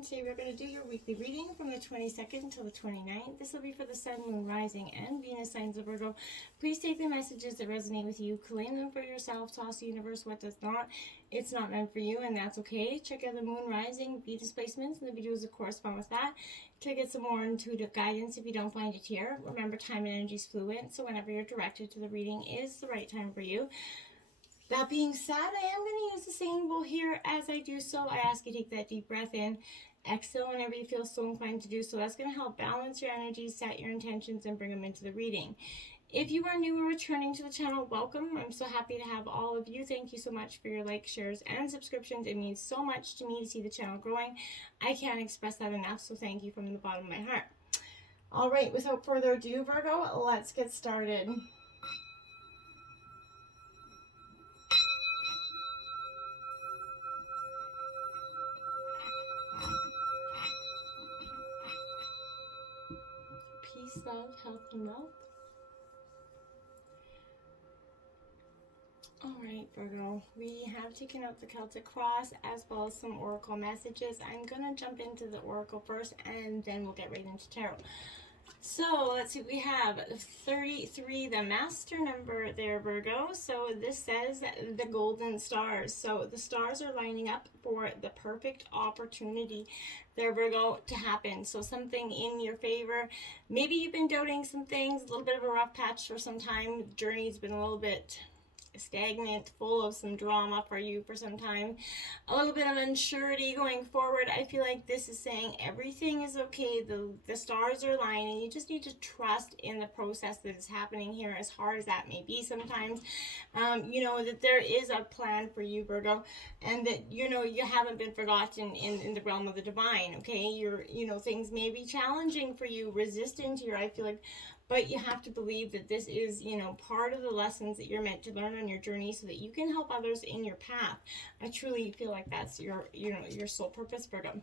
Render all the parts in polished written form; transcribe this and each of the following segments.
everyone. Today we're going to do your weekly reading from the 22nd until the 29th. This will be for the Sun, Moon, Rising, and Venus signs of Virgo. Please take the messages that resonate with you, claim them for yourself, toss the universe what does not. It's not meant for you, and that's okay. Check out the Moon, Rising, Venus placements, and the videos that correspond with that to get some more intuitive guidance if you don't find it here. Remember, time and energy is fluid, so whenever you're directed to the reading is the right time for you. That being said, I am going to use the singing bowl here. As I do so, I ask you to take that deep breath in. Exhale whenever you feel so inclined to do so. That's going to help balance your energy, set your intentions, and bring them into the reading. If you are new or returning to the channel, welcome. I'm so happy to have all of you. Thank you so much for your likes, shares, and subscriptions. It means so much to me to see the channel growing. I can't express that enough, so thank you from the bottom of my heart. All right, without further ado, Virgo, let's get started. Peace, love, health, and wealth. Alright, Virgo, we have taken out the Celtic Cross as well as some Oracle messages. I'm going to jump into the Oracle first and then we'll get right into Tarot. So, let's see, we have 33, the master number there, Virgo. So, this says the golden stars. So, the stars are lining up for the perfect opportunity there, Virgo, to happen. So, something in your favor. Maybe you've been doubting some things, a little bit of a rough patch for some time. The journey's been a little bit stagnant, full of some drama for you for some time, a little bit of unsurety going forward. I feel like this is saying everything is okay, the stars are lining. You just need to trust in the process that is happening here, as hard as that may be sometimes. You know that there is a plan for you, Virgo, and that you haven't been forgotten in the realm of the divine. Okay, things may be challenging for you, resistant here, I feel like, but you have to believe that this is, part of the lessons that you're meant to learn on your journey so that you can help others in your path. I truly feel like that's your soul purpose, Virgo.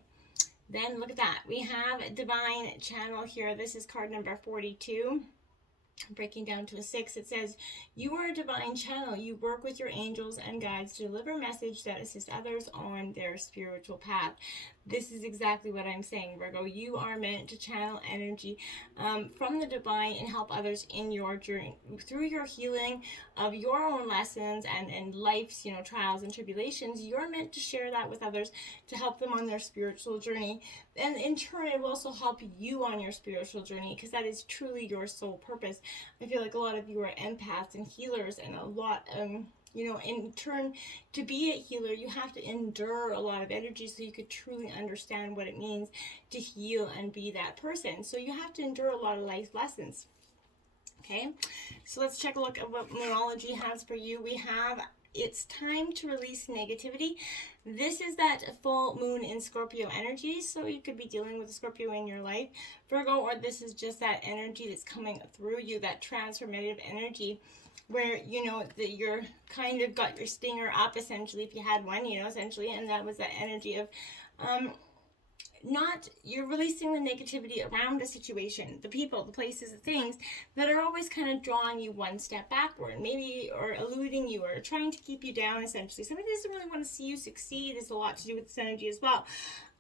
Then look at that. We have a divine channel here. This is card number 42. Breaking down to a 6, it says, you are a divine channel. You work with your angels and guides to deliver a message that assists others on their spiritual path. This is exactly what I'm saying, Virgo. You are meant to channel energy from the divine and help others in your journey through your healing of your own lessons and life's trials and tribulations. You're meant to share that with others to help them on their spiritual journey, and in turn it will also help you on your spiritual journey, because that is truly your soul purpose. I feel like a lot of you are empaths and healers, and a lot in turn, to be a healer, you have to endure a lot of energy so you could truly understand what it means to heal and be that person. So you have to endure a lot of life lessons. Okay, so let's check a look at what Moonology has for you. We have, it's time to release negativity. This is that full moon in Scorpio energy, so you could be dealing with a Scorpio in your life, Virgo, or this is just that energy that's coming through you, that transformative energy, where that you're kind of got your stinger up, essentially, if you had one, essentially, and that was that energy of you're releasing the negativity around the situation, the people, the places, the things that are always kind of drawing you one step backward, maybe, or eluding you, or trying to keep you down, essentially. Somebody doesn't really want to see you succeed. There's a lot to do with this energy as well.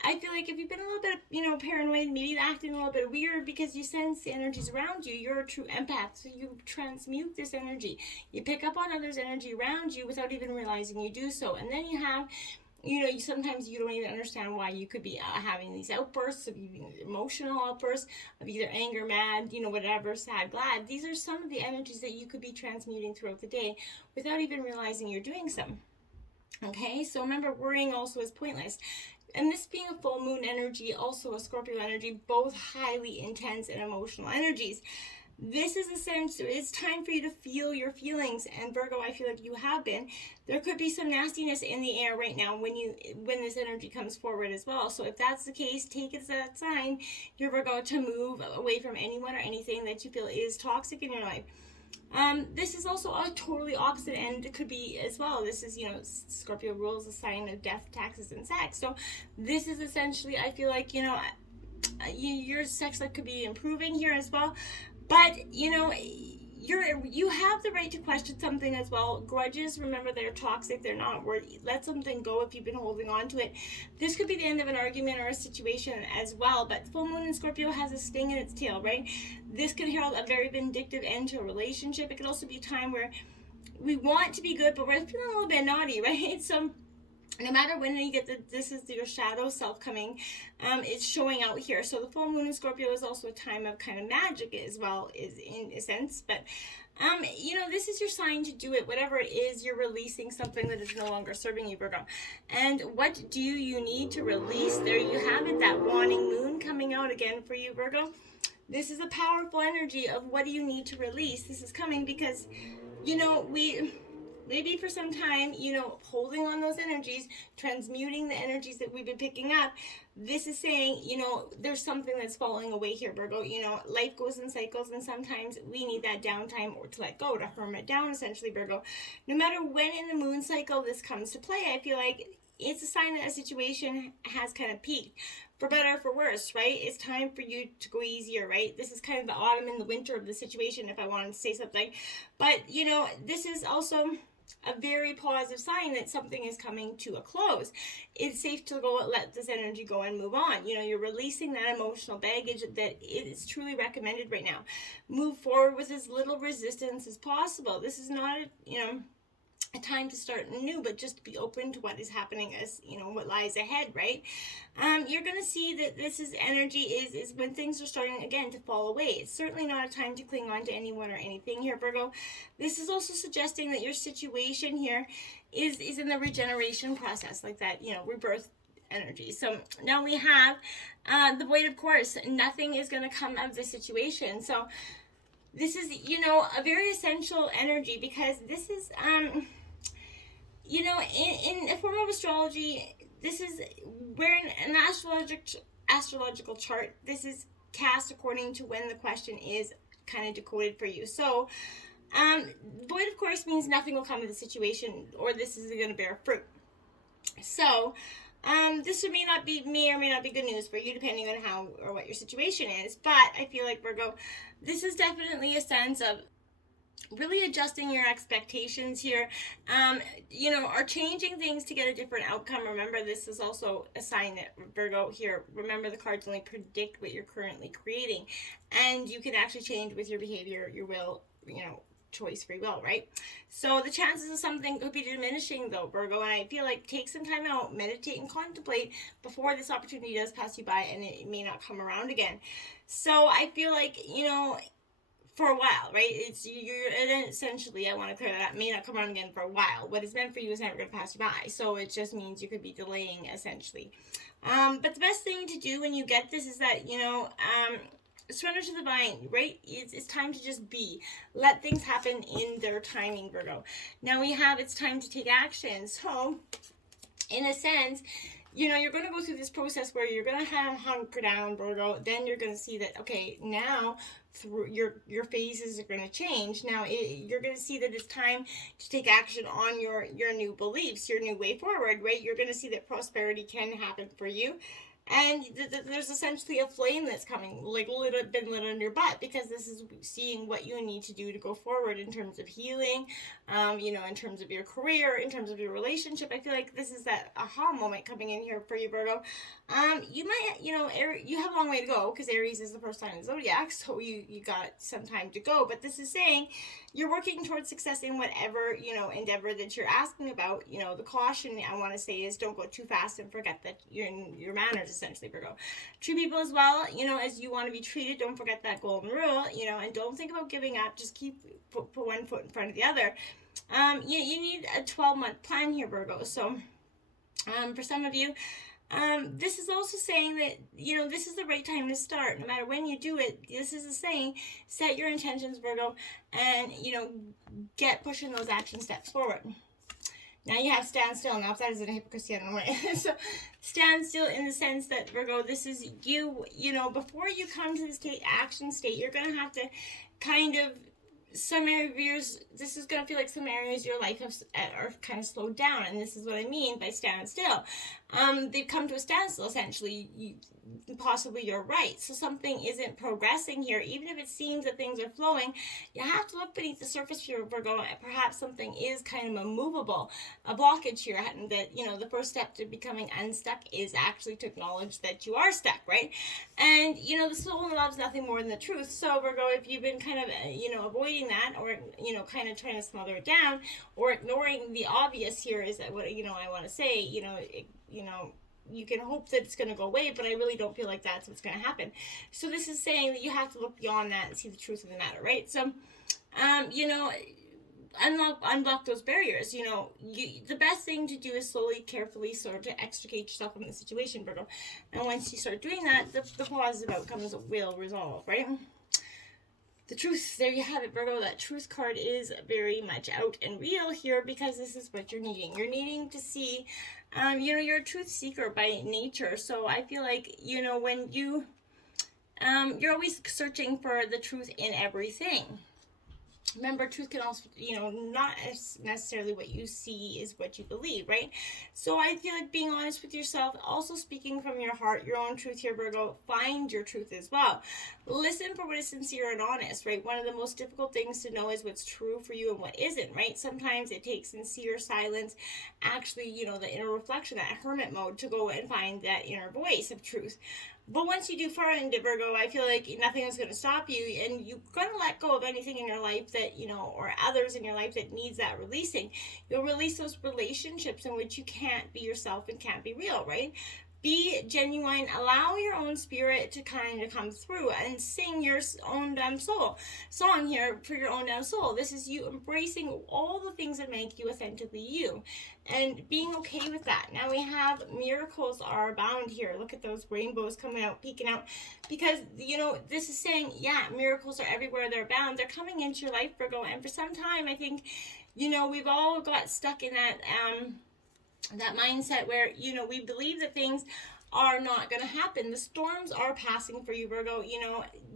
I feel like if you've been a little bit, paranoid, maybe acting a little bit weird because you sense the energies around you, you're a true empath, so you transmute this energy. You pick up on others' energy around you without even realizing you do so. And then you have, sometimes you don't even understand why you could be having these outbursts of emotional outbursts of either anger, mad, whatever, sad, glad. These are some of the energies that you could be transmuting throughout the day without even realizing you're doing so. Okay, so remember, worrying also is pointless. And this being a full moon energy, also a Scorpio energy, both highly intense and emotional energies. This is a sense, it's time for you to feel your feelings, and Virgo, I feel like you have been. There could be some nastiness in the air right now when this energy comes forward as well. So if that's the case, take it as that sign, you're Virgo, to move away from anyone or anything that you feel is toxic in your life. This is also a totally opposite end. It could be as well. This is, Scorpio rules the sign of death, taxes, and sex. So this is essentially, I feel like, your sex life could be improving here as well. But, you have the right to question something as well. Grudges, remember, they're toxic, they're not worthy. Let something go if you've been holding on to it. This could be the end of an argument or a situation as well, but full moon in Scorpio has a sting in its tail, right? This could herald a very vindictive end to a relationship. It could also be a time where we want to be good, but we're feeling a little bit naughty, right? So no matter when you get this is your shadow self coming, it's showing out here. So the full moon in Scorpio is also a time of kind of magic as well, is in a sense. But this is your sign to do it. Whatever it is, you're releasing something that is no longer serving you, Virgo. And what do you need to release? There you have it, that wanting moon coming out again for you, Virgo. This is a powerful energy of what do you need to release. This is coming because, maybe for some time, holding on those energies, transmuting the energies that we've been picking up. This is saying, there's something that's falling away here, Virgo. Life goes in cycles, and sometimes we need that downtime or to let go, to hermit down, essentially, Virgo. No matter when in the moon cycle this comes to play, I feel like it's a sign that a situation has kind of peaked. For better or for worse, right? It's time for you to go easier, right? This is kind of the autumn and the winter of the situation, if I wanted to say something. But, this is also a very positive sign that something is coming to a close. It's safe to let this energy go and move on. You're releasing that emotional baggage that is truly recommended right now. Move forward with as little resistance as possible. This is not a time to start new, but just be open to what is happening as what lies ahead, right? You're going to see that this is energy is when things are starting again to fall away. It's certainly not a time to cling on to anyone or anything here, Virgo. This is also suggesting that your situation here is in the regeneration process, like that rebirth energy. So now we have the void, of course. Nothing is going to come of this situation. So this is a very essential energy, because this is in a form of astrology, this is where in an astrological chart, this is cast according to when the question is kind of decoded for you. So void, of course, means nothing will come of the situation, or this isn't going to bear fruit. So this may or may not be good news for you, depending on how or what your situation is. But I feel like, Virgo, this is definitely a sense of really adjusting your expectations here, or changing things to get a different outcome. Remember, this is also a sign that, Virgo, here, remember, the cards only predict what you're currently creating, and you can actually change with your behavior, your will, choice, free will, right? So the chances of something could be diminishing, though, Virgo, and I feel like take some time out, meditate and contemplate before this opportunity does pass you by, and it may not come around again. So I feel like, for a while, right? And essentially, I want to clear that up, may not come around again for a while. What is meant for you is never going to pass you by. So it just means you could be delaying, essentially. But the best thing to do when you get this is that, surrender to the divine, right? It's time to just be. Let things happen in their timing, Virgo. Now we have, it's time to take action. So, in a sense, you're going to go through this process where you're going to have hunker down, Virgo. Then you're going to see that, okay, now through your phases are going to change. Now you're going to see that it's time to take action on your new beliefs, your new way forward, right? You're going to see that prosperity can happen for you. And there's essentially a flame that's coming, like been lit on your butt, because this is seeing what you need to do to go forward in terms of healing, in terms of your career, in terms of your relationship. I feel like this is that aha moment coming in here for you, Virgo. You might, you have a long way to go, because Aries is the first sign of the Zodiac, so you got some time to go. But this is saying you're working towards success in whatever, endeavor that you're asking about. The caution I want to say is don't go too fast and forget that your manners, essentially, Virgo. Treat people as well, as you want to be treated. Don't forget that golden rule, and don't think about giving up. Just keep put one foot in front of the other. You need a 12-month plan here, Virgo. So for some of you, this is also saying that, this is the right time to start. No matter when you do it, this is a saying, set your intentions, Virgo, and, get pushing those action steps forward. Now you have stand still. Now if that isn't a hypocrisy, I don't know what. So stand still in the sense that, Virgo, this is you, before you come to this action state, you're going to have to kind of, some areas, this is going to feel like some areas of your life are kind of slowed down, and this is what I mean by stand still. They've come to a standstill, essentially. possibly you're right. So something isn't progressing here. Even if it seems that things are flowing, you have to look beneath the surface here, Virgo. Perhaps something is kind of immovable, a blockage here, and that, the first step to becoming unstuck is actually to acknowledge that you are stuck, right? And, the soul loves nothing more than the truth. So, Virgo, if you've been kind of, avoiding that, or, kind of trying to smother it down, or ignoring the obvious here, is that what, I want to say, you can hope that it's going to go away, but I really don't feel like that's what's going to happen. So this is saying that you have to look beyond that and see the truth of the matter, right? So, unblock those barriers. The best thing to do is slowly, carefully sort of extricate yourself from the situation, Virgo. And once you start doing that, the positive outcomes will resolve, right? The truth, there you have it, Virgo. That truth card is very much out and real here, because this is what you're needing. You're needing to see, you're a truth seeker by nature. So I feel like, when you're always searching for the truth in everything. Remember, truth can also, not necessarily what you see is what you believe, right? So I feel like being honest with yourself, also speaking from your heart, your own truth here, Virgo, find your truth as well. Listen for what is sincere and honest, right? One of the most difficult things to know is what's true for you and what isn't, right? Sometimes it takes sincere silence, actually, the inner reflection, that hermit mode, to go and find that inner voice of truth. But once you do find it, Virgo, I feel like nothing is going to stop you, and you're going to let go of anything in your life that, or others in your life that needs that releasing. You'll release those relationships in which you can't be yourself and can't be real, right? Be genuine. Allow your own spirit to kind of come through and sing your own soul song here for your own soul. This is you embracing all the things that make you authentically you, and being okay with that. Now we have miracles are abound here. Look at those rainbows coming out, peeking out, because this is saying, yeah, miracles are everywhere. They're abound. They're coming into your life, Virgo. And for some time, I think, we've all got stuck in that mindset where, we believe that things are not going to happen. The storms are passing for you, Virgo.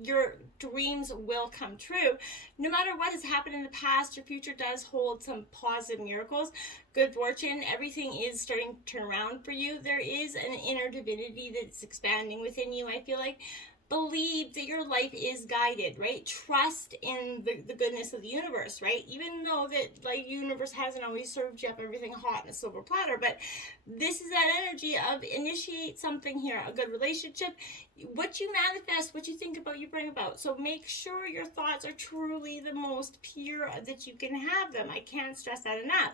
Your dreams will come true. No matter what has happened in the past, your future does hold some positive miracles, good fortune. Everything is starting to turn around for you. There is an inner divinity that's expanding within you, I feel like. Believe that your life is guided, right? Trust in the goodness of the universe, right? Even though that, like, universe hasn't always served you up everything hot in a silver platter, but this is that energy of initiate something here, a good relationship. What you manifest, what you think about, you bring about. So make sure your thoughts are truly the most pure that you can have them. I can't stress that enough.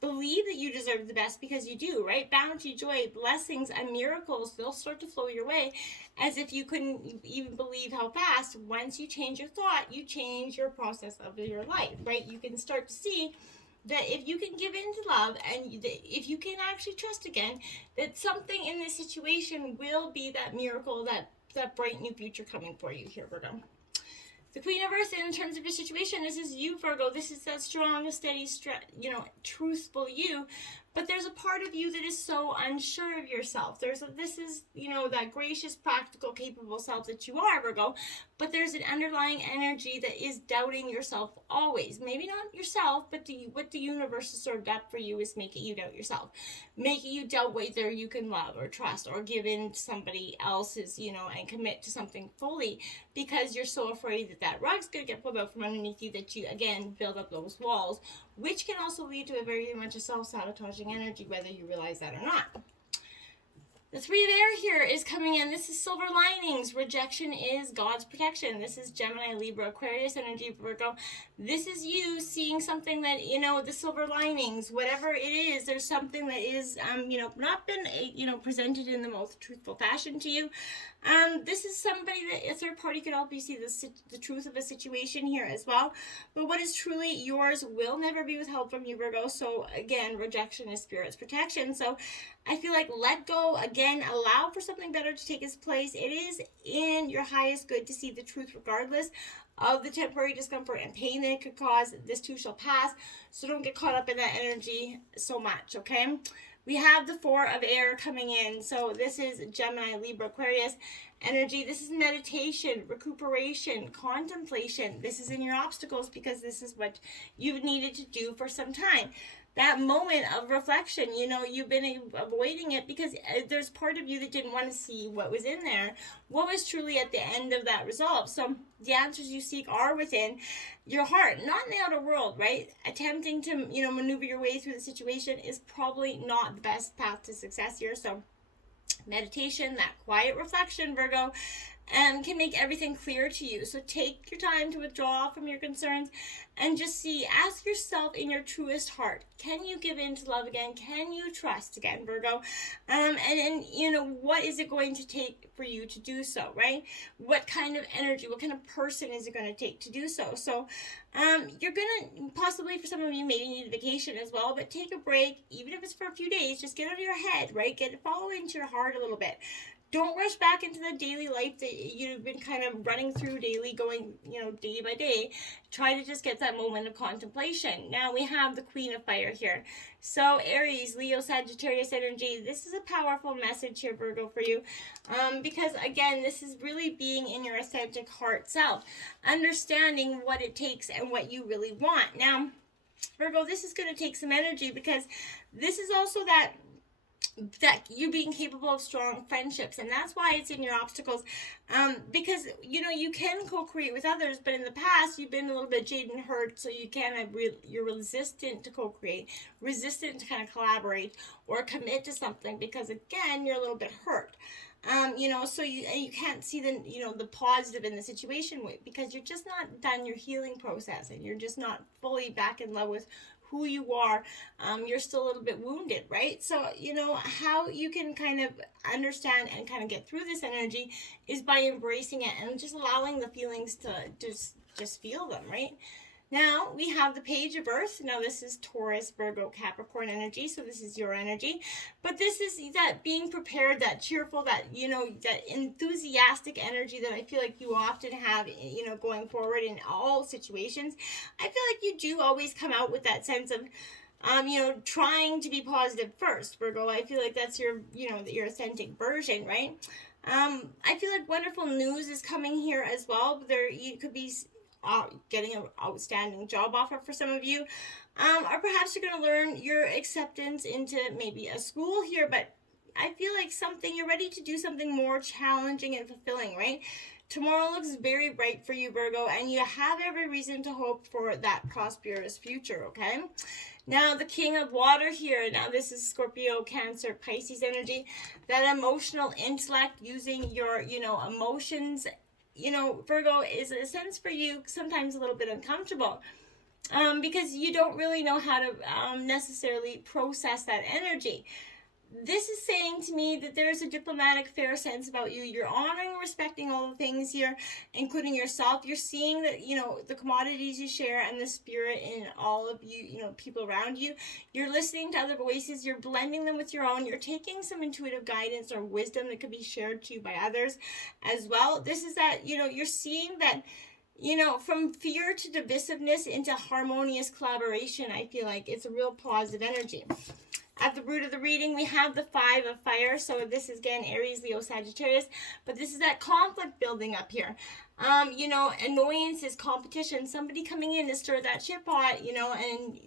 Believe that you deserve the best, because you do, right? Bounty, joy, blessings, and miracles, they'll start to flow your way as if you couldn't even believe how fast. Once you change your thought, you change your process of your life, right? You can start to see that if you can give in to love, and if you can actually trust again, that something in this situation will be that miracle, that bright new future coming for you here, Virgo. The Queen of Earth, in terms of your situation, this is you, Virgo. This is that strong, steady, truthful you. But there's a part of you that is so unsure of yourself. This is that gracious, practical, capable self that you are, Virgo. But there's an underlying energy that is doubting yourself always. Maybe not yourself, but what the universe has served up for you is making you doubt yourself. Making you doubt whether you can love or trust or give in to somebody else's, and commit to something fully, because you're so afraid that rug's going to get pulled out from underneath you, that you, again, build up those walls, which can also lead to a very much a self-sabotaging energy, whether you realize that or not. The Three of Air here is coming in. This is silver linings. Rejection is God's protection. This is Gemini, Libra, Aquarius energy, Virgo. This is you seeing something that, the silver linings, whatever it is, there's something that is, not been, presented in the most truthful fashion to you. This is somebody that a third party could help you see the truth of a situation here as well. But what is truly yours will never be withheld from you, Virgo. So again, rejection is spirit's protection. So I feel like let go, again, allow for something better to take its place. It is in your highest good to see the truth regardless of the temporary discomfort and pain that it could cause. This too shall pass. So don't get caught up in that energy so much, okay? We have the Four of Air coming in. So this is Gemini, Libra, Aquarius energy. This is meditation, recuperation, contemplation. This is in your obstacles, because this is what you've needed to do for some time. that moment of reflection. You've been avoiding it because there's part of you that didn't want to see what was in there, what was truly at the end of that resolve. So the answers you seek are within your heart, not in the outer world, right? Attempting to, maneuver your way through the situation is probably not the best path to success here. So meditation, that quiet reflection, Virgo, can make everything clear to you. So take your time to withdraw from your concerns and just ask yourself in your truest heart, can you give in to love again? Can you trust again, Virgo? And what is it going to take for you to do so, right? What kind of energy, what kind of person is it going to take to do so? So you're going to, possibly for some of you, maybe need a vacation as well, but take a break, even if it's for a few days. Just get out of your head, right? Follow into your heart a little bit. Don't rush back into the daily life that you've been kind of running through daily, going, day by day. Try to just get that moment of contemplation. Now we have the Queen of Fire here. So Aries, Leo, Sagittarius energy. This is a powerful message here, Virgo, for you. Because, again, this is really being in your authentic heart self. Understanding what it takes and what you really want. Now, Virgo, this is going to take some energy because this is also that you're being capable of strong friendships, and that's why it's in your obstacles, because you can co-create with others, but in the past you've been a little bit jaded and hurt, so you're resistant to co-create, resistant to kind of collaborate or commit to something because, again, you're a little bit hurt. So you can't see the positive in the situation because you're just not done your healing process, and you're just not fully back in love with who you are. You're still a little bit wounded, right? So, how you can kind of understand and kind of get through this energy is by embracing it and just allowing the feelings to just feel them, right? Now, we have the Page of Earth. Now, this is Taurus, Virgo, Capricorn energy, so this is your energy. But this is that being prepared, that cheerful, that, that enthusiastic energy that I feel like you often have, going forward in all situations. I feel like you do always come out with that sense of, trying to be positive first, Virgo. I feel like that's your authentic version, right? I feel like wonderful news is coming here as well. You could be getting an outstanding job offer for some of you, or perhaps you're going to learn your acceptance into maybe a school here, but I feel like you're ready to do something more challenging and fulfilling, right? Tomorrow looks very bright for you, Virgo, and you have every reason to hope for that prosperous future, okay? Now, the King of Water here. Now, this is Scorpio, Cancer, Pisces energy. That emotional intellect, using your, emotions, Virgo, is a sense for you sometimes a little bit uncomfortable because you don't really know how to necessarily process that energy. This is saying to me that there's a diplomatic, fair sense about you. You're honoring and respecting all the things here, including yourself. You're seeing that, the commodities you share and the spirit in all of you, people around you. You're listening to other voices. You're blending them with your own. You're taking some intuitive guidance or wisdom that could be shared to you by others as well. This is that, you're seeing that, from fear to divisiveness into harmonious collaboration. I feel like it's a real positive energy. At the root of the reading, we have the Five of Fire. So this is, again, Aries, Leo, Sagittarius. But this is that conflict building up here. Annoyances, competition, somebody coming in to stir that shit pot, and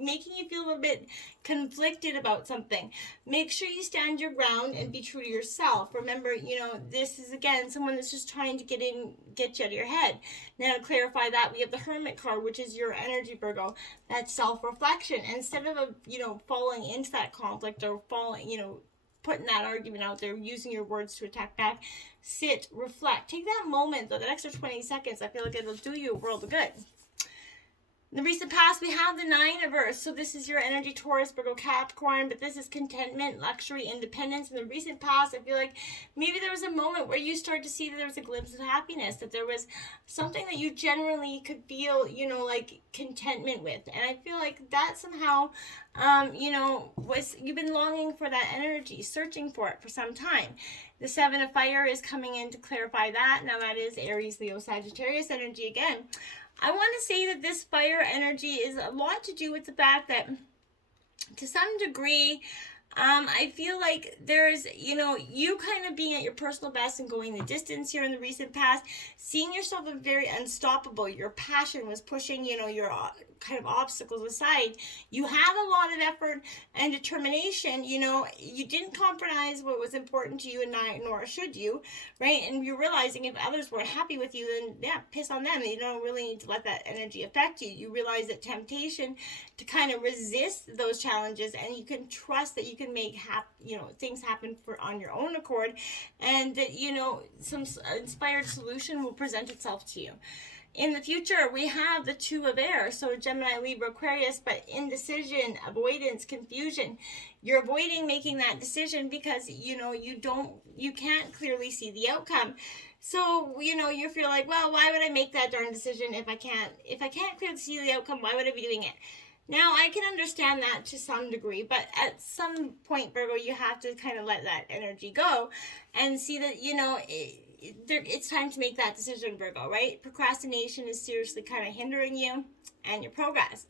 making you feel a little bit conflicted about something. Make sure you stand your ground and be true to yourself. Remember, this is, again, someone that's just trying to get you out of your head. Now, to clarify that, we have the Hermit card, which is your energy, Virgo. That's self-reflection. Instead of, falling into that conflict or putting that argument out there, using your words to attack back, sit, reflect. Take that moment, though, that extra 20 seconds. I feel like it'll do you a world of good. In the recent past, we have the Nine of Earth. So this is your energy, Taurus, Virgo, Capricorn, but this is contentment, luxury, independence. In the recent past, I feel like maybe there was a moment where you started to see that there was a glimpse of happiness, that there was something that you generally could feel, like contentment with. And I feel like that somehow, you've been longing for that energy, searching for it for some time. The Seven of Fire is coming in to clarify that. Now that is Aries, Leo, Sagittarius energy again. I want to say that this fire energy is a lot to do with the fact that, to some degree, I feel like there's, you kind of being at your personal best and going the distance here in the recent past, seeing yourself as very unstoppable. Your passion was pushing, your kind of obstacles aside, you have a lot of effort and determination. You didn't compromise what was important to you, and nor should you, right? And you're realizing if others weren't happy with you, then yeah, piss on them. You don't really need to let that energy affect you. You realize that temptation to kind of resist those challenges, and you can trust that you can make things happen on your own accord, and that some inspired solution will present itself to you. In the future, we have the Two of Air, so Gemini, Libra, Aquarius, but indecision, avoidance, confusion. You're avoiding making that decision because you can't clearly see the outcome. So you feel like, well, why would I make that darn decision if I can't clearly see the outcome? Why would I be doing it? Now, I can understand that to some degree, but at some point, Virgo, you have to kind of let that energy go and see that it's time to make that decision, Virgo, right? Procrastination is seriously kind of hindering you and your progress.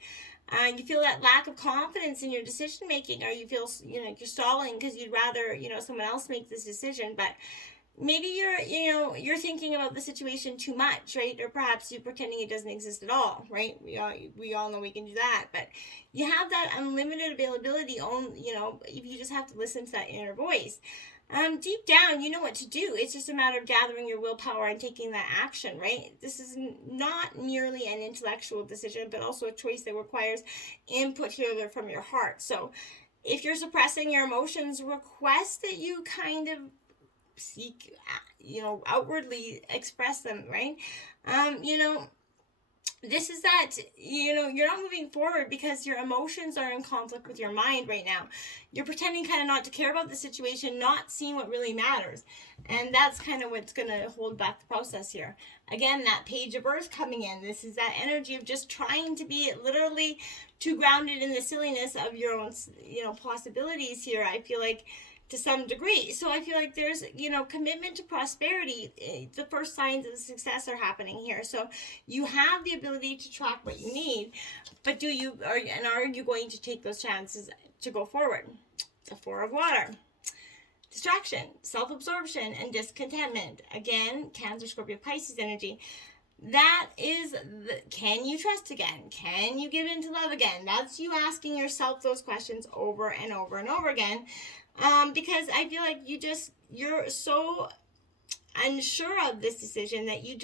You feel that lack of confidence in your decision making, or you feel you're stalling because you'd rather someone else make this decision, but maybe you're thinking about the situation too much, right? Or perhaps you're pretending it doesn't exist at all, right? We all know we can do that, but you have that unlimited availability if you just have to listen to that inner voice. Deep down, you know what to do. It's just a matter of gathering your willpower and taking that action, right? This is not merely an intellectual decision, but also a choice that requires input here from your heart. So if you're suppressing your emotions, request that you kind of seek, outwardly express them, right? This is that, you're not moving forward because your emotions are in conflict with your mind right now. You're pretending kind of not to care about the situation, not seeing what really matters. And that's kind of what's going to hold back the process here. Again, that Page of Earth coming in. This is that energy of just trying to be literally too grounded in the silliness of your own, possibilities here. I feel like to some degree. So I feel like there's, commitment to prosperity. The first signs of success are happening here. So you have the ability to track what you need, but are you going to take those chances to go forward? The Four of Water. Distraction, self-absorption, and discontentment. Again, Cancer, Scorpio, Pisces energy. That is, can you trust again? Can you give in to love again? That's you asking yourself those questions over and over and over again. Because I feel like you're so unsure of this decision that you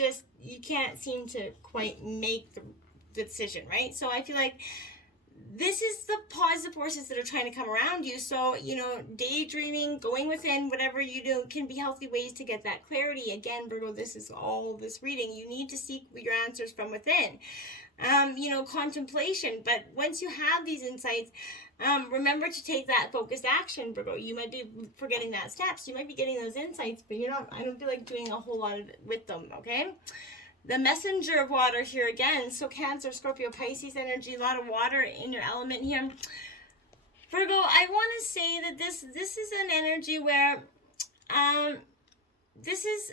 can't seem to quite make the decision, right? So I feel like this is the positive forces that are trying to come around you. So, daydreaming, going within, whatever you do can be healthy ways to get that clarity. Again, Virgo, this is all this reading. You need to seek your answers from within. Contemplation. But once you have these insights, remember to take that focused action, Virgo. You might be forgetting that steps. You might be getting those insights, but I don't feel like doing a whole lot with them, okay? The Messenger of Water here again. So Cancer, Scorpio, Pisces energy, a lot of water in your element here. Virgo, I want to say that this is an energy where this is,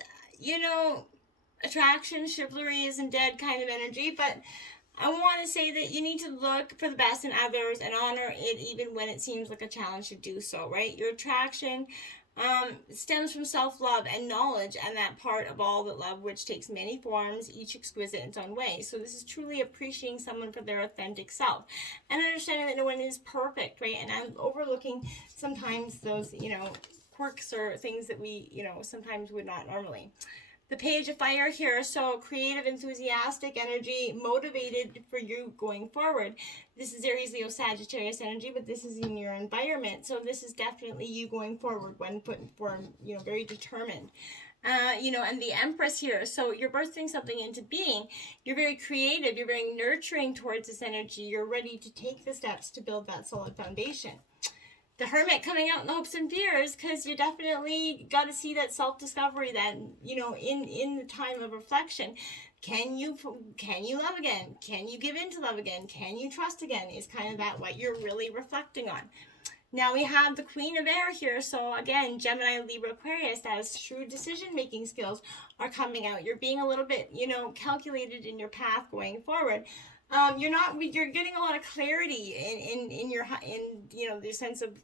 attraction, chivalry isn't dead kind of energy, but I want to say that you need to look for the best in others and honor it even when it seems like a challenge to do so, right? Your attraction stems from self-love and knowledge, and that part of all that love which takes many forms, each exquisite in its own way. So this is truly appreciating someone for their authentic self and understanding that no one is perfect, right? And I'm overlooking sometimes those, quirks or things that we, sometimes would not normally. The Page of Fire here, so creative, enthusiastic energy, motivated for you going forward. This is Aries, Leo, Sagittarius energy, but this is in your environment. So this is definitely you going forward when put in form, very determined. And the Empress here, so you're birthing something into being. You're very creative, you're very nurturing towards this energy. You're ready to take the steps to build that solid foundation. The Hermit coming out in the hopes and fears, because you definitely got to see that self-discovery then, in the time of reflection. Can you love again? Can you give in to love again? Can you trust again? Is kind of that what you're really reflecting on. Now we have the Queen of Air here. So again, Gemini, Libra, Aquarius, as true decision-making skills are coming out. You're being a little bit, calculated in your path going forward. You're getting a lot of clarity in the sense of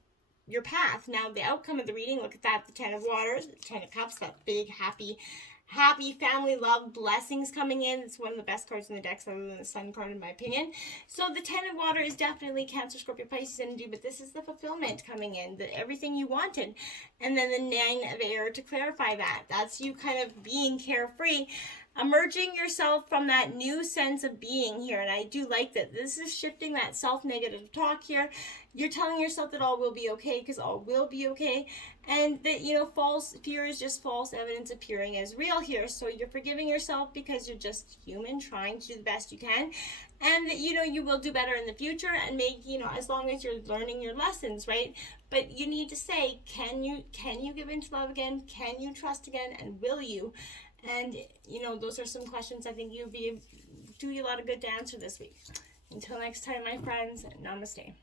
your path. Now, the outcome of the reading, look at that, the Ten of Waters, the Ten of Cups, that big, happy happy family love blessings coming in. It's one of the best cards in the deck, other than the Sun card, in my opinion. So the Ten of Water is definitely Cancer, Scorpio, Pisces energy, but this is the fulfillment coming in, everything you wanted. And then the Nine of Air to clarify that. That's you kind of being carefree, emerging yourself from that new sense of being here. And I do like that. This is shifting that self-negative talk here. You're telling yourself that all will be okay, because all will be okay. And that, false fear is just false evidence appearing as real here. So you're forgiving yourself because you're just human, trying to do the best you can. And that, you will do better in the future, and make, as long as you're learning your lessons, right? But you need to say, can you give into love again? Can you trust again? And will you? And, those are some questions I think you'll be doing a lot of good to answer this week. Until next time, my friends, namaste.